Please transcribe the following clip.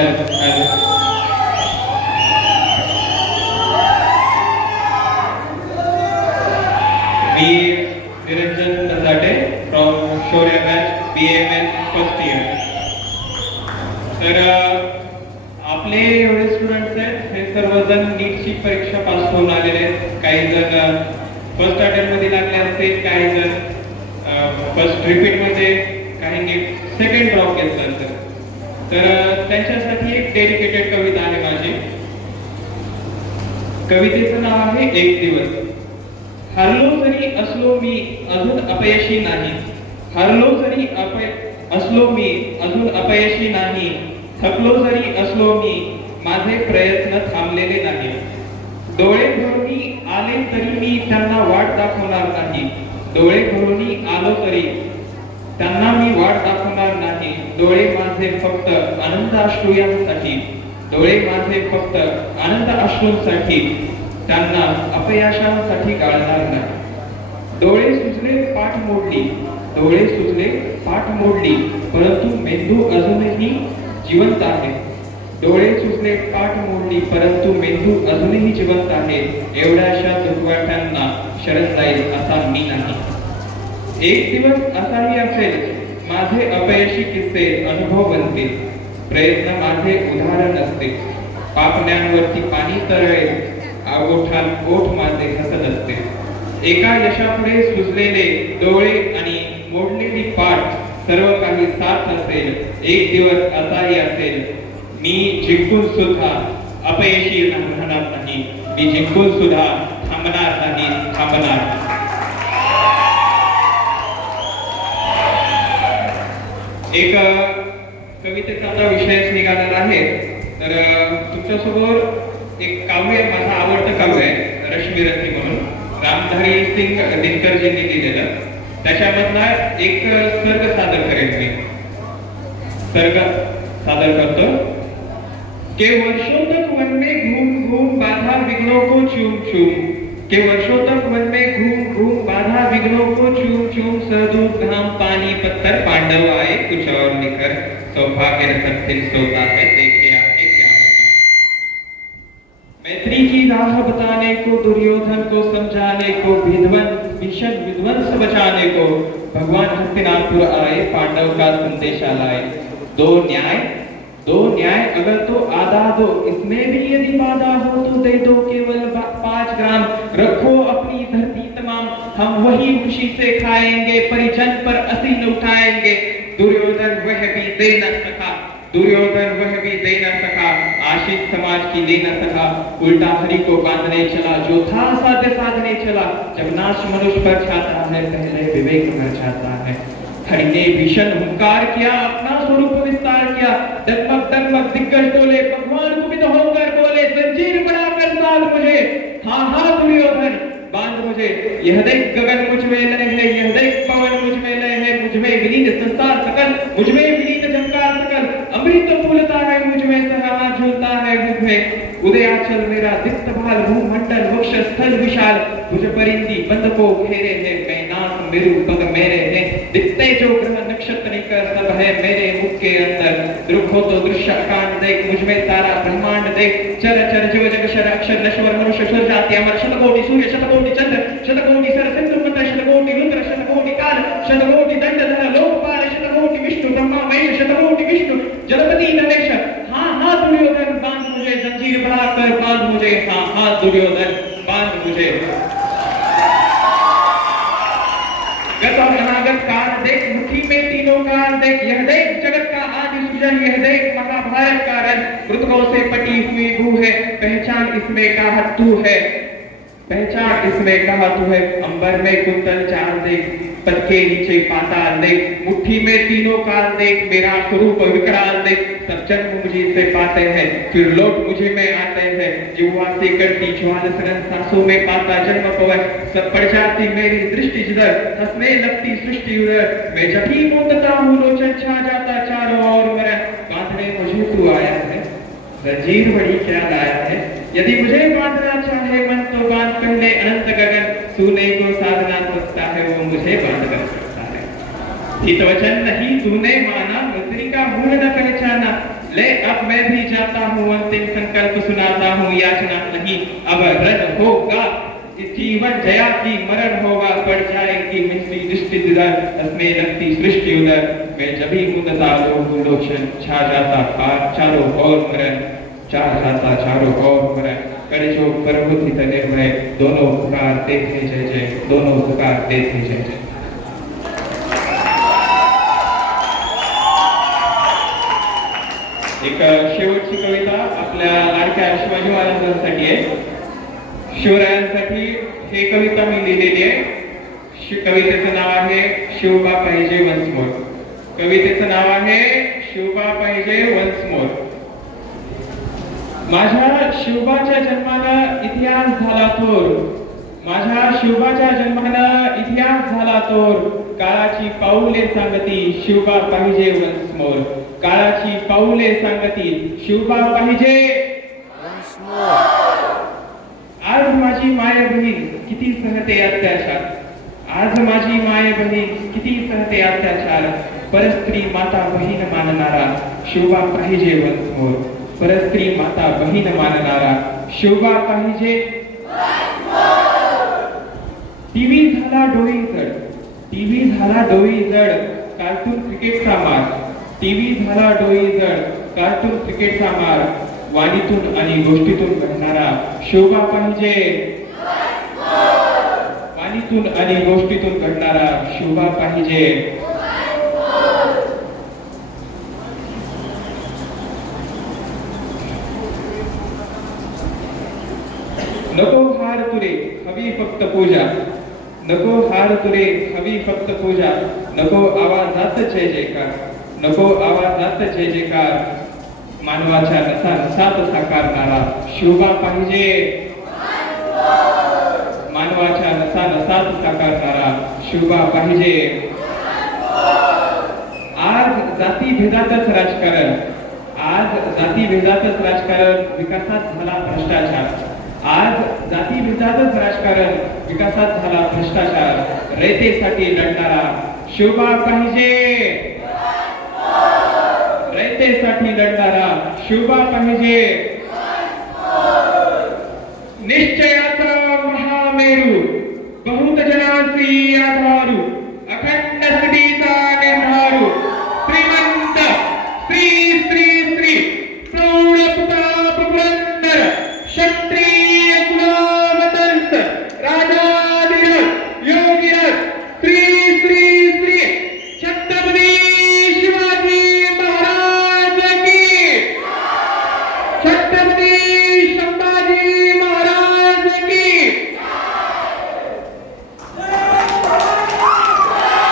Hello hello मी Niranjan Nandate from Shaurya batch BAMS first year. तर आपले एवढे स्टुडंट्स आहेत हे सर्वजण नीटची परीक्षा पास होऊन आलेले आहेत. काही जण फर्स्ट अटेम्प्ट मध्ये लागले असतील, काही जण फर्स्ट रिपीट मध्ये, काही नीट सेकंड ड्रॉप घेतलं असेल. तर त्यांच्यासाठी एक डेडिकेटेड कविता आहे माझी. कवितेचं नाव आहे एक दिवस. हरलो जरी असलो मी अजून अपयशी नाही, हरलो जरी असलो मी अजून अपयशी नाही, थकलो जरी असलो मी माझे प्रयत्न थांबलेले नाही. डोळे भरून आले तरी मी त्यांना वाट दाखवणार नाही, डोळे भरून आलो तरी त्यांना मी वाट दाखवणार नाही. डोळे माझे फक्त आनंद अश्रूयांसाठी, डोळे माझे फक्त आनंद अश्रूंसाठी, त्यांना अपयशांसाठी गाळणार नाही. डोळे सुजले पाठ मोडली, डोळे सुजले पाठ मोडली, परंतु मेंदू अजूनही जिवंत आहे. डोळे सुजले पाठ मोडली, परंतु मेंदू अजूनही जिवंत आहे. एवढ्याशा दुर्वाट्यांना शरण जाईल असा मी नाही. एक दिवस असाही असेल माझे अपयशी किस्से अनुभव बनतील, प्रयत्न माझे उदाहरण असते. पापण्यांवरती पाणी तरळेल, ओठात ओठ माझे हसत असते. एका यशापुढे सुजलेले डोळे आणि मोडलेली पाठ सर्व काही साथ असेल. एक दिवस असाही असेल मी जिंकून सुद्धा अपयशी राहणार नाही, मी जिंकून सुद्धा थांबणार नाही, थांबणार. एक कवितेचा आता विषयच निघालेला आहे. तर तुमच्यासमोर एक काव्य, माझं आवडतं काव्य आहे रश्मी रथी म्हणून, रामधारी सिंग दिनकरजींनी लिहिलेलं. त्याच्यामधला एक सर्ग सादर करेन मी. सर्ग सादर करतो. के वर्षों तक वन में घूम घूम बाधा विघ्नों को चूम चूम, के वर्षों तक वन में घूम घूम बाधा विघ्नों को चूम चूम, सरदूत घाम पानी पत्थर पांडव आए कुछ और निकर, सौभाग्य रतन दिन सोता है देखे आगे क्या. मैत्री की राह बताने को, दुर्योधन को समझाने को, भीषण विध्वंस बचाने को, भगवान हस्तिनापुर आए पांडव का संदेशा लाए. दो न्याय अगर तो आधा दो, इसमें भी यदि बाधा हो तो दे दो केवल 5 ग्राम. रखो अपनी धरती तमाम, हम वही खुशी से खाएंगे, परिजन पर असील उठाएंगे. दुर्योधन वह भी दे न सका, दुर्योधन वह भी दे न सका, आशिक समाज की ले न सका. उल्टा हरि को बांधने चला, जो था साध्य साधने चला. जब नाश मनुष्य पर छाता है, पहले विवेक पर छाता है. हरि ने भीषण हुंकार किया, अपना स्वरूप विस्तार किया. डगमग डगमग दिग्गज डोले, भगवान कुपित होकर बोले, जंजीर बढ़ाकर साध मुझे. हाँ हाँ दुर्योधन बांध मुझे. यह देख गगन मुझ में लय है, यह देख पवन मुझ में लय है. मुझ में विलीन संसार सकल, मुझ में विलीन झंकार सकल. अमृत फूलता है मुझ में, सहारा झूलता है मुझ में. उदयाचल मेरा दिक्त भाल, भूमंडल वक्ष स्थल विशाल. भुज परिंदी बंद को घेरे है, मैं नाथ मेरु पग मेरे है. दिखते जो ग्रह नक्षत्र निकर, सब है मेरे मुख के अंदर. दृखो तो दृश्य अकांड देख, मुझ में सारा ब्रह्मांड देख. चर चर जीव जग शर अक्षर नश्वर मनुष्य सुर जाति अमर. शतकोटि सूर्य शतकोटि चंद्र, शतकोटि सर सिंधु मत, शतकोटि रुद्र शतकोटि काल, शतकोटि दंडधर लोकपाल, शतकोटि विष्णु ब्रह्मा महेश, शतकोटि विष्णु जलपति नरेश. हाँ हाँ दुर्योधन बांध मुझे, जंजीर बढ़ाकर बांध मुझे. हाँ हाँ दुर्योधन बांध मुझे. गत और अनागत काल देख, मुट्ठी में तीनों काल देख. यह देख जगत का आदि सृजन, यह देख महाभारत का रण. मृतकों से पटी हुई भू है, पहचान इसमें कहा तू है, पहचान इसमें कहा तू है. अंबर में कुंतल चाल देख, पद के नीचे पाताल देख. मुट्ठी में तीनों काल देख, मेरा स्वरूप विकराल देख. सब जन्म मुझे से पाते हैं, फिर लौट मुझे में आते हैं. युवा से करती ज्वाल सरन, सांसों में पाता जन्म पवन. सब पड़ जाती मेरी दृष्टि जिधर, हंसने लगती सृष्टि उधर. मैं जब ही मोदता हूँ लोचन छा जाता चारों ओर मरण. बांधने मुझे तू आया है, जंजीर बड़ी क्या लाया है. यदि मुझे बांधना चाहे मन तो बांध पहले अनंत गगन. तूने को साधना सकता है वो मुझे बांध कर सकता है. हित वचन नहीं तूने माना, मुद्री का मूल न पहचाना. ले अब मैं भी जाता हूँ, अंतिम संकल्प सुनाता हूँ, याचना नहीं अब रद्द होगा जीवन, जया की मरण होगा, पड़ जाएगी मिश्री दृष्टि उधर, हंसने लगती सृष्टि उधर, मैं जभी मुदता लोचन, छा जाता चारों ओर मरण, छा जाता चारों ओर मरण, करे जो प्रभुति तले हुए, दोनों पुकार देखे जय जय, दोनों पुकार देखे जय जय। एक शेवटची कविता आपल्या लाडक्या शिवाजी महाराजांसाठी आहे, शिवरायांसाठी हे कविता मी लिहिलेली आहे। कवितेचं नाव आहे शिवबा पाहिजे वन्स मोर। कवितेचं नाव आहे शिवबा पाहिजे वन्स मोर। माझ्या शिवबाच्या जन्मानं इतिहास झाला थोर, माझ्या शिवबाच्या जन्मानं इतिहास झाला थोर, काळाची पाऊले सांगती शिवबा पाहिजे वन्स मोर, काळाची पाऊले सांगती शिवबा पाहिजे वन्स मोर। आज माझी माय बहीण किती सहते अत्याचार, आज माझी माय बहीण किती सहते अत्याचार, परस्त्री माता बहीण मानणारा शिवबा पाहिजे वन्स मोर, परस्त्री माता बहीण मानणारा शिवबा पाहिजे वन्स मोर। टीव्ही झाला डोळी जड, टीव्ही झाला डोळी जड, कार्टून क्रिकेटचा मार, टीव्ही झाला डोळी जड, कार्टून क्रिकेटचा मार, वाणीतून आणि गोष्टीतून घडणारा शिवबा पाहिजे वन्स मोर, वाणीतून आणि गोष्टीतून घडणारा शिवबा पाहिजे वन्स मोर। नको हार तुरे हवी फक्त पूजा, नको हार तुरे हवी फक्त पूजा, नको आवाजात जय जयकार, नको आवाजात जय जयकार, मानवाच्या नसा नसात साकारणारा शिवबा पाहिजे वन्स मोर, मानवाच्या नसा नसात साकारणारा शिवबा पाहिजे वन्स मोर। आज जाती भेदातच राजकारण, आज जाती भेदातच राजकारण, विकासात झाला भ्रष्टाचार, आज जाती भेदातच राजकारण, विकासात झाला भ्रष्टाचार, रयतेसाठी लढणारा शिवबा पाहिजे वन्स मोर, रयतेसाठी लढणारा शिवबा पाहिजे वन्स मोर। निश्चयाचा महामेरू बहुत जनांची आधारू, अखंड स्थितीचा निर्धारू, श्रीमंत श्री श्री श्री प्रौढ प्रताप पुरंदर क्षत्रिय गुलामतंत राजाधिराज योगीराज श्री श्री श्री छत्रपती शिवाजी महाराज की, छत्रपती संभाजी